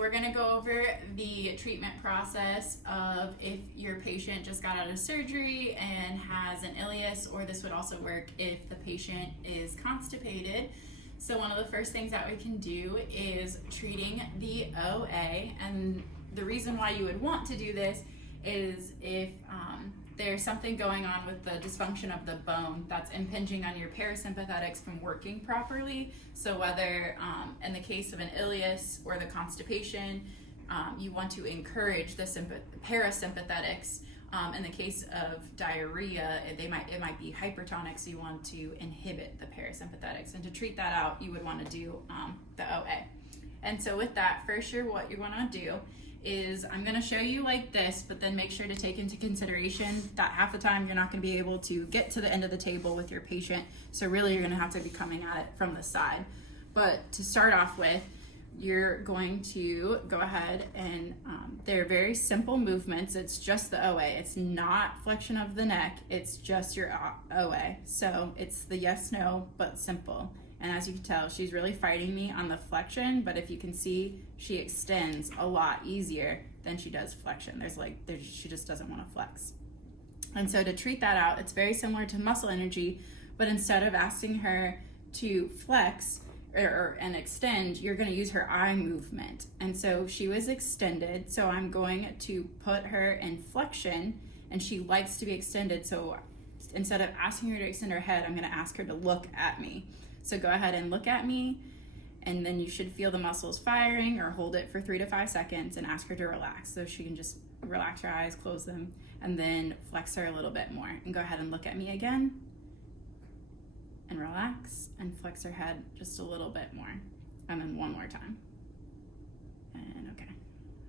We're going to go over the treatment process of if your patient just got out of surgery and has an ileus, or this would also work if the patient is constipated. So one of the first things that we can do is treating the OA, and the reason why you would want to do this is if there's something going on with the dysfunction of the bone that's impinging on your parasympathetics from working properly. So whether in the case of an ileus or the constipation, you want to encourage the parasympathetics. In the case of diarrhea, it might be hypertonic, so you want to inhibit the parasympathetics. And to treat that out, you would want to do the OA. And so with that, first what you want to do is I'm going to show you like this, but then make sure to take into consideration that half the time you're not going to be able to get to the end of the table with your patient. So really you're going to have to be coming at it from the side. But to start off with, you're going to go ahead and they're very simple movements. It's just the OA. It's not flexion of the neck. It's just your OA. So it's the yes, no, but simple. And as you can tell, she's really fighting me on the flexion, but if you can see, she extends a lot easier than she does flexion. She just doesn't want to flex. And so to treat that out, it's very similar to muscle energy, but instead of asking her to flex and extend, you're going to use her eye movement. And so she was extended, so I'm going to put her in flexion, and she likes to be extended. So instead of asking her to extend her head, I'm going to ask her to look at me. So go ahead and look at me, and then you should feel the muscles firing, or hold it for 3 to 5 seconds and ask her to relax. So she can just relax her eyes, close them, and then flex her a little bit more. And go ahead and look at me again, and relax, and flex her head just a little bit more. And then one more time. And okay.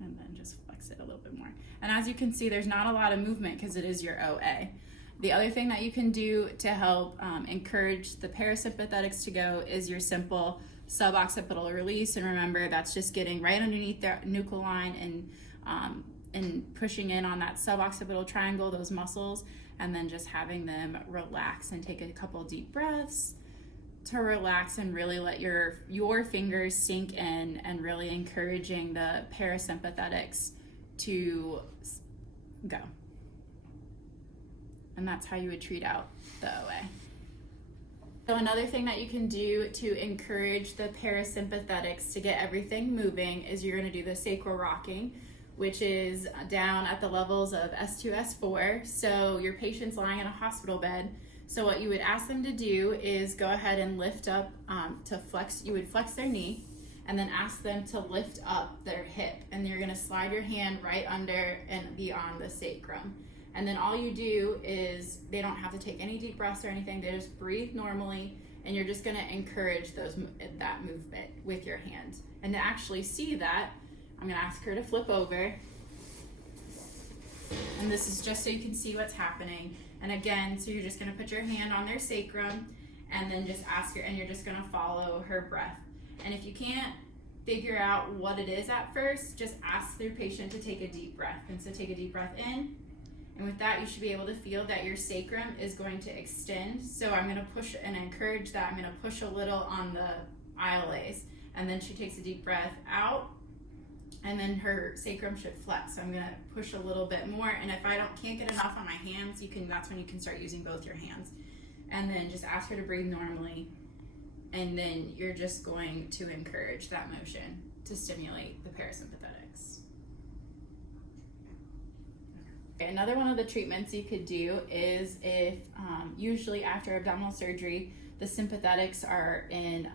And then just flex it a little bit more. And as you can see, there's not a lot of movement because it is your OA. The other thing that you can do to help encourage the parasympathetics to go is your simple suboccipital release. And remember, that's just getting right underneath the nuchal line and pushing in on that suboccipital triangle, those muscles, and then just having them relax and take a couple deep breaths to relax and really let your fingers sink in, and really encouraging the parasympathetics to go. And that's how you would treat out the OA. So another thing that you can do to encourage the parasympathetics to get everything moving is you're going to do the sacral rocking, which is down at the levels of S2, S4. So your patient's lying in a hospital bed. So what you would ask them to do is go ahead and lift up to flex. You would flex their knee, and then ask them to lift up their hip. And you're going to slide your hand right under and beyond the sacrum. And then all you do is, they don't have to take any deep breaths or anything. They just breathe normally, and you're just going to encourage that movement with your hands. And to actually see that, I'm going to ask her to flip over. And this is just so you can see what's happening. And again, so you're just going to put your hand on their sacrum, and then just ask her, and you're just going to follow her breath. And if you can't figure out what it is at first, just ask your patient to take a deep breath. And so take a deep breath in. And with that, you should be able to feel that your sacrum is going to extend. So I'm going to push and encourage that. I'm going to push a little on the ILAs. And then she takes a deep breath out, and then her sacrum should flex. So I'm going to push a little bit more. And if I can't get enough on my hands, that's when you can start using both your hands. And then just ask her to breathe normally. And then you're just going to encourage that motion to stimulate the parasympathetics. Another one of the treatments you could do is if usually after abdominal surgery, the sympathetics are in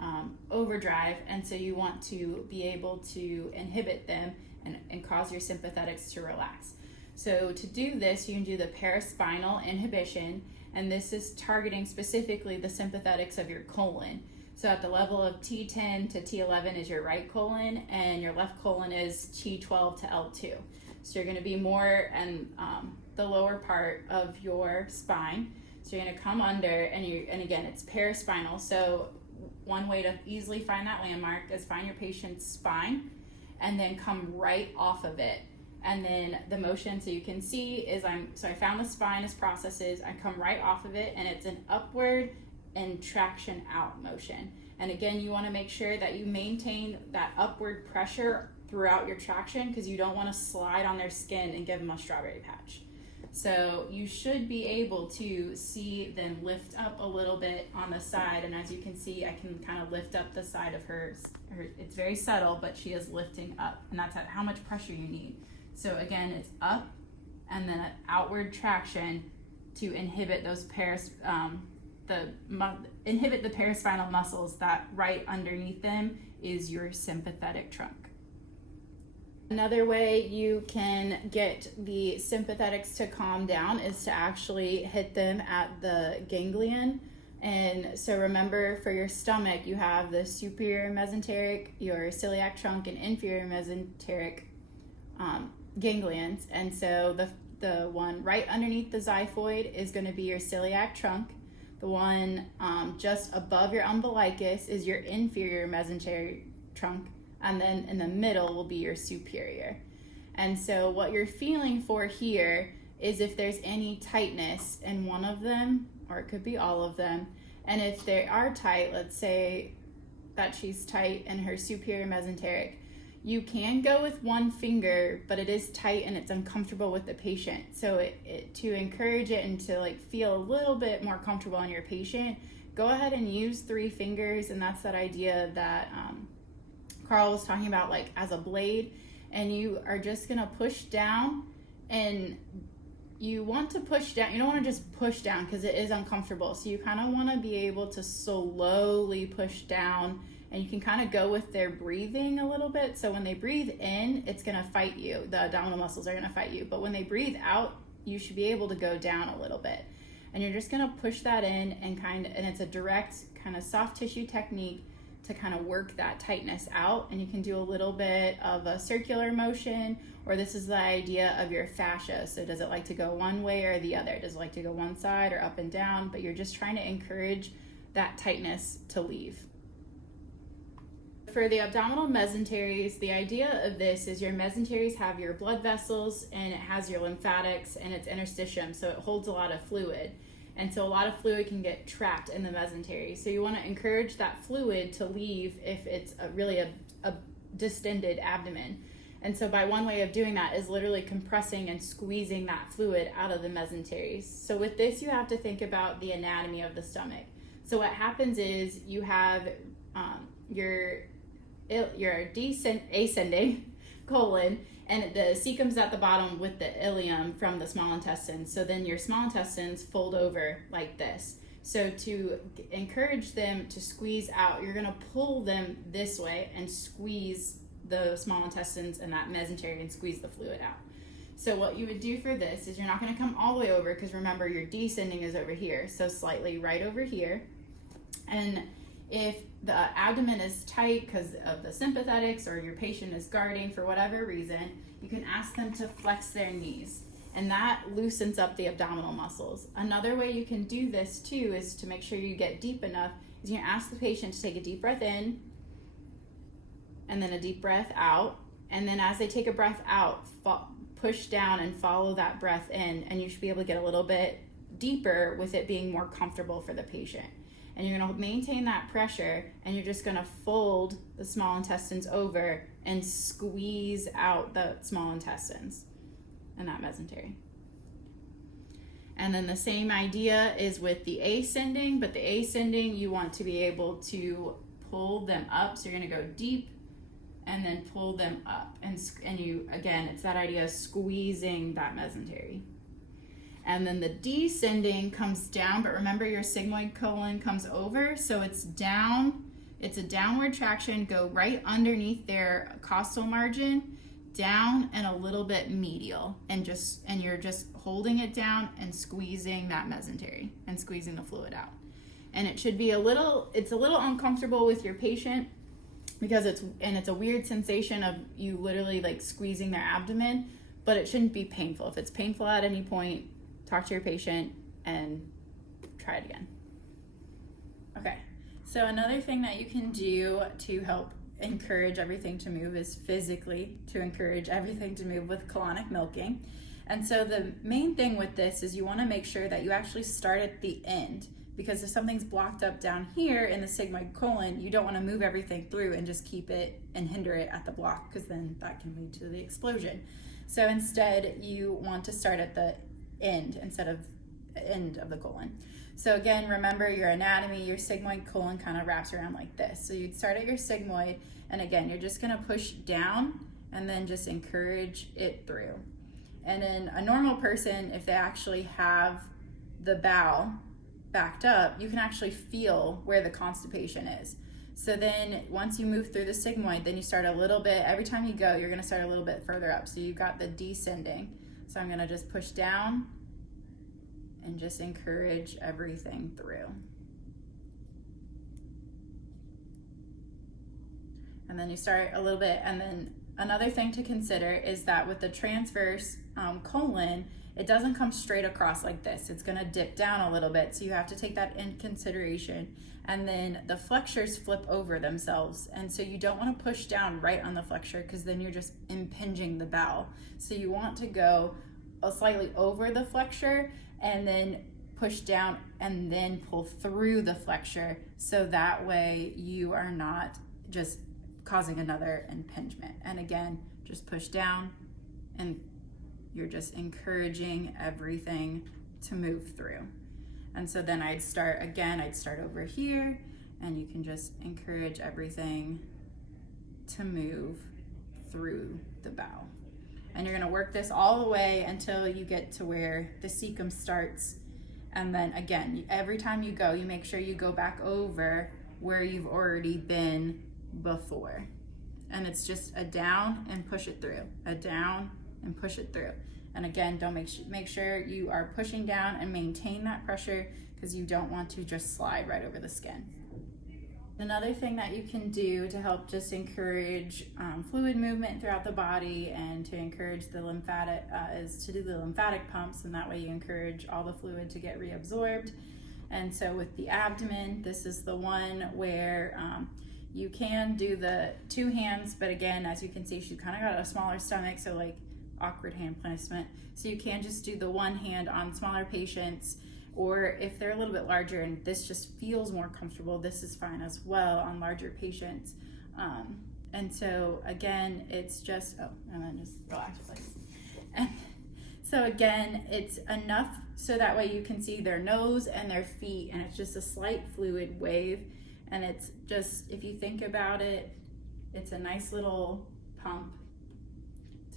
overdrive, and so you want to be able to inhibit them and cause your sympathetics to relax. So to do this, you can do the paraspinal inhibition, and this is targeting specifically the sympathetics of your colon. So at the level of T10 to T11 is your right colon, and your left colon is T12 to L2. So you're going to be more in the lower part of your spine. So you're going to come under, and again, it's paraspinal. So one way to easily find that landmark is find your patient's spine, and then come right off of it. And then the motion, so you can see, is I found the spine as processes. I come right off of it, and it's an upward and traction out motion. And again, you want to make sure that you maintain that upward pressure throughout your traction because you don't want to slide on their skin and give them a strawberry patch. So you should be able to see them lift up a little bit on the side, and as you can see, I can kind of lift up the side of her. It's very subtle, but she is lifting up, and that's how much pressure you need. So again, it's up and then an outward traction to inhibit those inhibit the paraspinal muscles that right underneath them is your sympathetic trunk. Another way you can get the sympathetics to calm down is to actually hit them at the ganglion. And so remember, for your stomach, you have the superior mesenteric, your celiac trunk, and inferior mesenteric ganglions. And so the one right underneath the xiphoid is going to be your celiac trunk. The one just above your umbilicus is your inferior mesenteric trunk, and then in the middle will be your superior. And so what you're feeling for here is if there's any tightness in one of them, or it could be all of them, and if they are tight, let's say that she's tight in her superior mesenteric, you can go with one finger, but it is tight and it's uncomfortable with the patient. So to encourage it and to like feel a little bit more comfortable on your patient, go ahead and use 3 fingers. And that's that idea that Carl was talking about, like as a blade, and you are just gonna push down, and you want to push down. You don't want to just push down because it is uncomfortable. So you kind of want to be able to slowly push down, and you can kind of go with their breathing a little bit. So when they breathe in, it's going to fight you. The abdominal muscles are going to fight you. But when they breathe out, you should be able to go down a little bit. And you're just going to push that in and it's a direct kind of soft tissue technique to kind of work that tightness out. And you can do a little bit of a circular motion, or this is the idea of your fascia. So does it like to go one way or the other? Does it like to go one side or up and down? But you're just trying to encourage that tightness to leave. For the abdominal mesenteries, the idea of this is your mesenteries have your blood vessels, and it has your lymphatics and its interstitium, so it holds a lot of fluid. And so a lot of fluid can get trapped in the mesentery. So you want to encourage that fluid to leave if it's really a distended abdomen. And so by one way of doing that is literally compressing and squeezing that fluid out of the mesenteries. So with this, you have to think about the anatomy of the stomach. So what happens is you have your ascending colon, and the cecum's at the bottom with the ileum from the small intestine. So then your small intestines fold over like this. So to encourage them to squeeze out, you're going to pull them this way and squeeze the small intestines and that mesentery and squeeze the fluid out. So what you would do for this is you're not going to come all the way over, because remember your descending is over here, so slightly right over here. And if the abdomen is tight because of the sympathetics, or your patient is guarding for whatever reason, you can ask them to flex their knees, and that loosens up the abdominal muscles. Another way you can do this too is to make sure you get deep enough, is you ask the patient to take a deep breath in and then a deep breath out, and then as they take a breath out, push down and follow that breath in, and you should be able to get a little bit deeper with it being more comfortable for the patient. And you're going to maintain that pressure, and you're just going to fold the small intestines over and squeeze out the small intestines and that mesentery. And then the same idea is with the ascending, but the ascending, you want to be able to pull them up. So you're going to go deep and then pull them up. And you, again, it's that idea of squeezing that mesentery. And then the descending comes down, but remember your sigmoid colon comes over, so it's down. It's a downward traction, go right underneath their costal margin, down and a little bit medial, and you're just holding it down and squeezing that mesentery and squeezing the fluid out. And it should be it's a little uncomfortable with your patient, because it's a weird sensation of you literally like squeezing their abdomen, but it shouldn't be painful. If it's painful at any point, talk to your patient and try it again. Okay, so another thing that you can do to help encourage everything to move is physically to encourage everything to move with colonic milking. And so the main thing with this is you want to make sure that you actually start at the end. because if something's blocked up down here in the sigmoid colon, you don't want to move everything through and just keep it and hinder it at the block, because then that can lead to the explosion. So instead, you want to start at the end instead of end of the colon. So again, remember your anatomy, your sigmoid colon kind of wraps around like this. So you'd start at your sigmoid, and again, you're just gonna push down and then just encourage it through. And in a normal person, if they actually have the bowel backed up, you can actually feel where the constipation is. So then once you move through the sigmoid, then you start a little bit, every time you go, you're gonna start a little bit further up. So you've got the descending. So I'm gonna just push down and just encourage everything through. And then you start a little bit, and then another thing to consider is that with the transverse colon, it doesn't come straight across like this. It's gonna dip down a little bit, so you have to take that in consideration. And then the flexures flip over themselves, and so you don't wanna push down right on the flexure, because then you're just impinging the bowel. So you want to go slightly over the flexure and then push down and then pull through the flexure, so that way you are not just causing another impingement. And again, just push down and you're just encouraging everything to move through. And so then I'd start over here, and you can just encourage everything to move through the bowel. And you're gonna work this all the way until you get to where the cecum starts. And then again, every time you go, you make sure you go back over where you've already been before. And it's just a down and push it through, a down and push it through. And again, make sure you are pushing down and maintain that pressure, because you don't want to just slide right over the skin. Another thing that you can do to help just encourage fluid movement throughout the body and to encourage the lymphatic is to do the lymphatic pumps, and that way you encourage all the fluid to get reabsorbed. And so with the abdomen, this is the one where you can do the two hands, but again, as you can see, she's kind of got a smaller stomach, so like awkward hand placement. So you can just do the one hand on smaller patients, or if they're a little bit larger and this just feels more comfortable, this is fine as well on larger patients. And so again, it's just, and then just relax like this. And so again, it's enough so that way you can see their nose and their feet, and it's just a slight fluid wave. And it's just, if you think about it, it's a nice little pump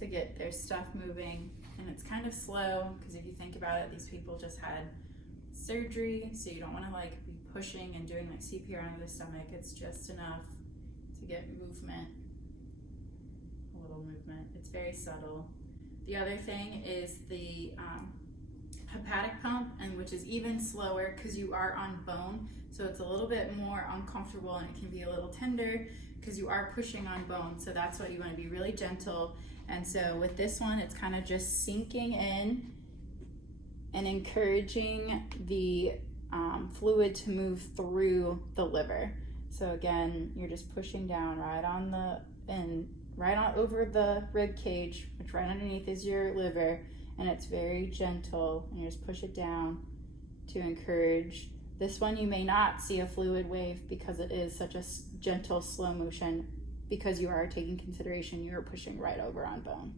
to get their stuff moving. And it's kind of slow, because if you think about it, these people just had surgery, so you don't want to like be pushing and doing like CPR under the stomach. It's just enough to get movement, a little movement. It's very subtle. The other thing is the hepatic pump, and which is even slower because you are on bone, so it's a little bit more uncomfortable, and it can be a little tender because you are pushing on bone. So that's why you want to be really gentle. And so with this one, it's kind of just sinking in and encouraging the fluid to move through the liver. So again, you're just pushing down right on over the rib cage, which right underneath is your liver, and it's very gentle, and you just push it down to encourage. This one you may not see a fluid wave because it is such a gentle, slow motion, because you are taking consideration you are pushing right over on bone.